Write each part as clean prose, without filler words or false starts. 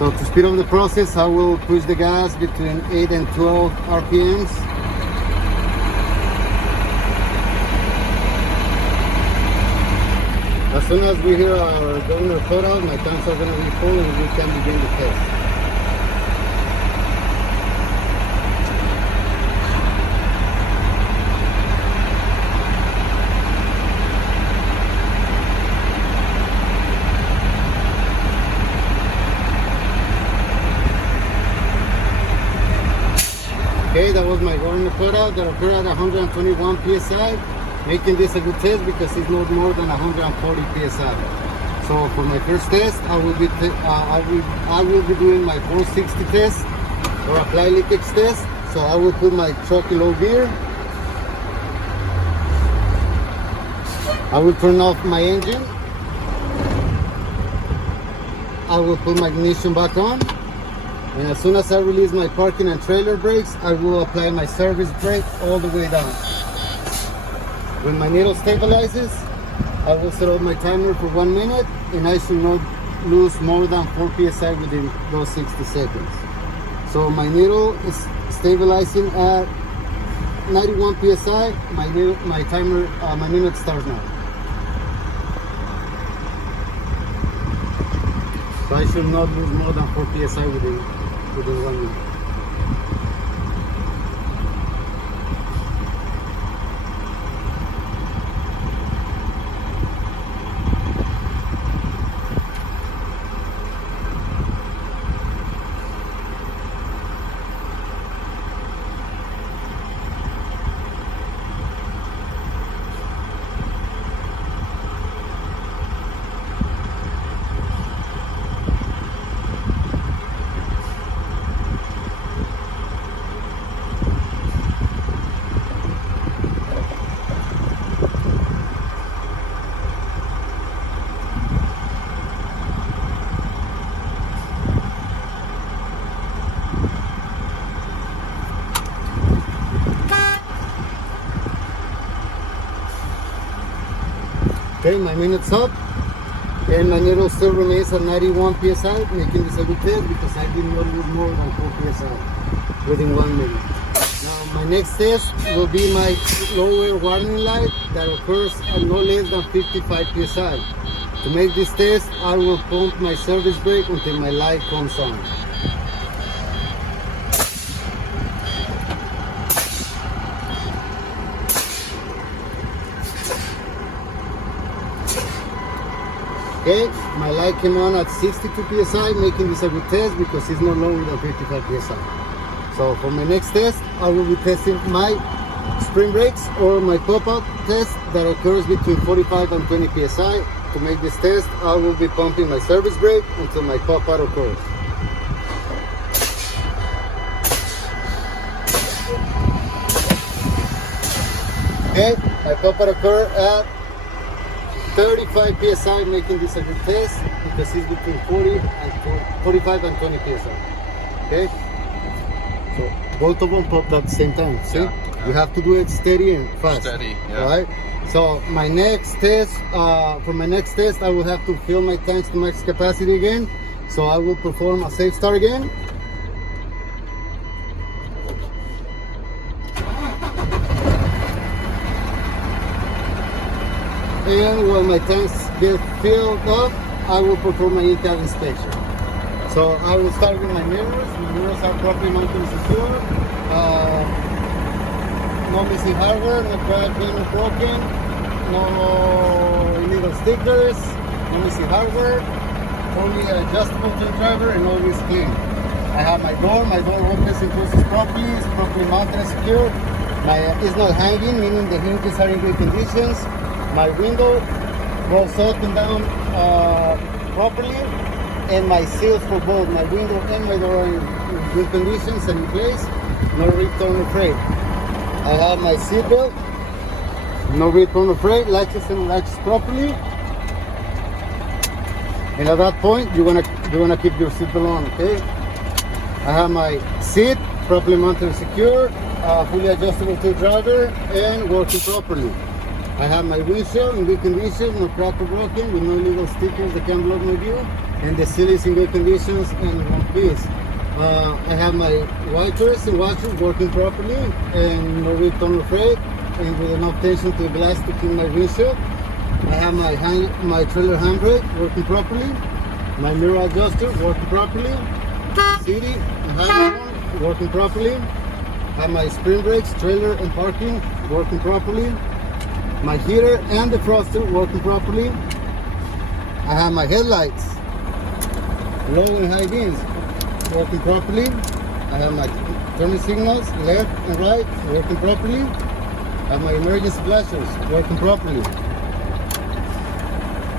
So to speed up the process, I will push the gas between 8 and 12 RPMs. As soon as we hear our governor cutout, my tanks are going to be full and we can begin the test. Okay, that was my governor cutout that occurred at 121 psi. Making this a good test because it's not more than 140 psi. So for my first test, I will be doing my 460 test or apply leakage test. So I will put my truck in low gear. I will turn off my engine. I will put my ignition back on. And as soon as I release my parking and trailer brakes, I will apply my service brake all the way down. When my needle stabilizes, I will set up my timer for 1 minute and I should not lose more than 4 psi within those 60 seconds. So my needle is stabilizing at 91 psi. My timer, my minute starts now. So I should not lose more than 4 psi within 1 minute. Okay, my minute's up and my needle still remains at 91 psi, making this a good test because I did not lose more than 4 psi within 1 minute. Now my next test will be my lower warning light that occurs at no less than 55 psi. To make this test, I will pump my service brake until my light comes on. Okay, my light came on at 62 psi, making this a good test because it's no lower than 55 psi. So for my next test, I will be testing my spring brakes or my pop-out test that occurs between 45 and 20 psi. To make this test, I will be pumping my service brake until my pop-out occurs. Okay, my pop-out occurs at 35 psi, making this a good test because it's between 45 and 20 psi. Okay, so both of them popped at the same time. See, you have to do it steady and fast. Steady, all right. So my next test, for my next test, I will have to fill my tanks to max capacity again. So I will perform a safe start again. And when my tanks get filled up, I will perform my in-cab inspection. So I will start with my mirrors. My mirrors are properly mounted and secure. No missing hardware, no cracked, no broken, no illegal stickers, no missing hardware, only adjustable to the driver and always clean. I have my door opens and closes properly, it's properly mounted and secure. It's not hanging, meaning the hinges are in good conditions. My window rolls up and down properly, and my seals for both my window and my door are in good conditions and in place. No return of freight. I have my seat belt, no return of freight, latches and latches properly. And at that point, you wanna keep your seat belt on, okay? I have my seat properly mounted and secure, fully adjustable to the driver, and working properly. I have my windshield in good condition, no crack or broken, with no illegal stickers that can block my view. and the seal is in good conditions and one piece. I have my wipers and washers working properly and no return of freight and with enough tension to the glass to clean my windshield. I have my trailer handbrake working properly, my mirror adjuster working properly, CD and handle working properly. I have my spring brakes, trailer and parking working properly. My heater and defroster working properly. I have my headlights, low and high beams working properly. I have my turning signals, left and right, working properly. I have my emergency flashers working properly.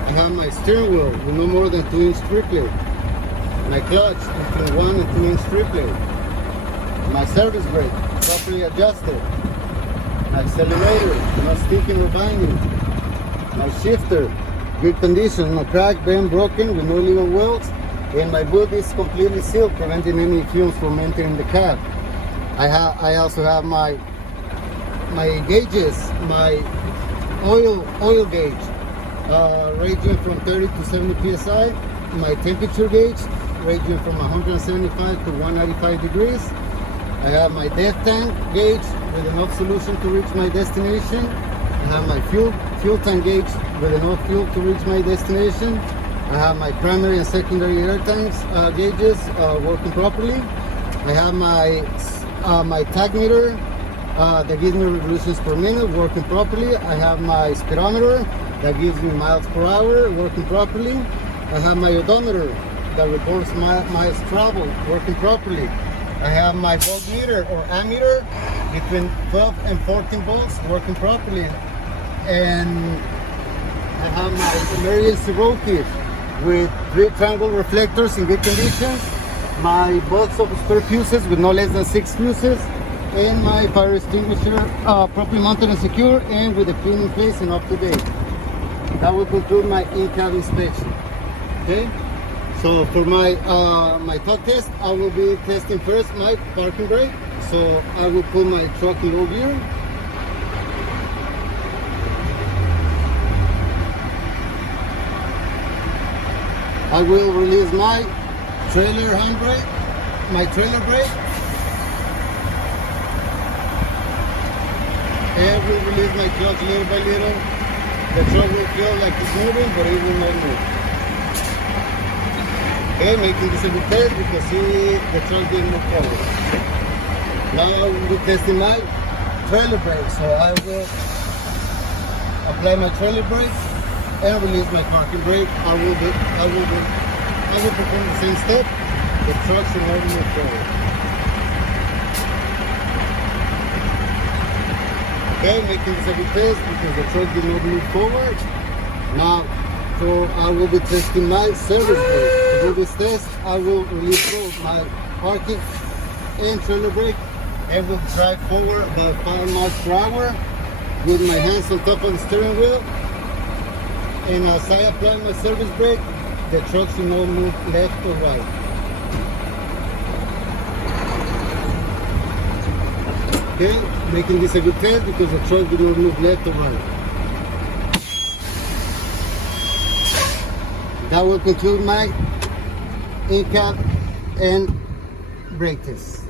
I have my steering wheel with no more than 2-inch strip plate. My clutch between 1 and 2-inch strip plate. My service brake properly adjusted. My accelerator not sticking or binding. My shifter, good condition, no crack, bend, broken with no illegal welds. And my boot is completely sealed, preventing any fumes from entering the cab. I also have my gauges, my oil gauge, ranging from 30 to 70 psi. My temperature gauge, ranging from 175 to 195 degrees. I have my depth tank gauge with enough solution to reach my destination. I have my fuel tank gauge with enough fuel to reach my destination. I have my primary and secondary air tanks gauges working properly. I have my tach meter that gives me revolutions per minute working properly. I have my speedometer that gives me miles per hour working properly. I have my odometer that records miles traveled working properly. I have my voltmeter or ammeter between 12 and 14 volts working properly. And I have my emergency roll kit with 3 triangle reflectors in good condition, my box of spare fuses with no less than 6 fuses, and my fire extinguisher properly mounted and secure and with the pin in place and up to date. That will conclude my in-cab inspection. Okay, so for my my talk test, I will be testing first my parking brake. So I will pull my truck in low gear. I will release my trailer handbrake, my trailer brake, and will release my clutch little by little. The truck will feel like it's moving, but it will not move. Okay, making this a good test because see the truck didn't move forward. Now I will be testing my trailer brake. So I will apply my trailer brake and release my parking brake. I will perform the same step. The truck should not move forward. Okay, making this a good test because the truck did not move forward. Now, so I will be testing my service brake. To do this test, I will release both my parking and trailer brake and will drive forward about 5 miles per hour with my hands on top of the steering wheel. And as I apply my service brake, the truck should not move left or right. Okay, making this a good test because the truck did not move left or right. That will conclude my in-cab and brake test.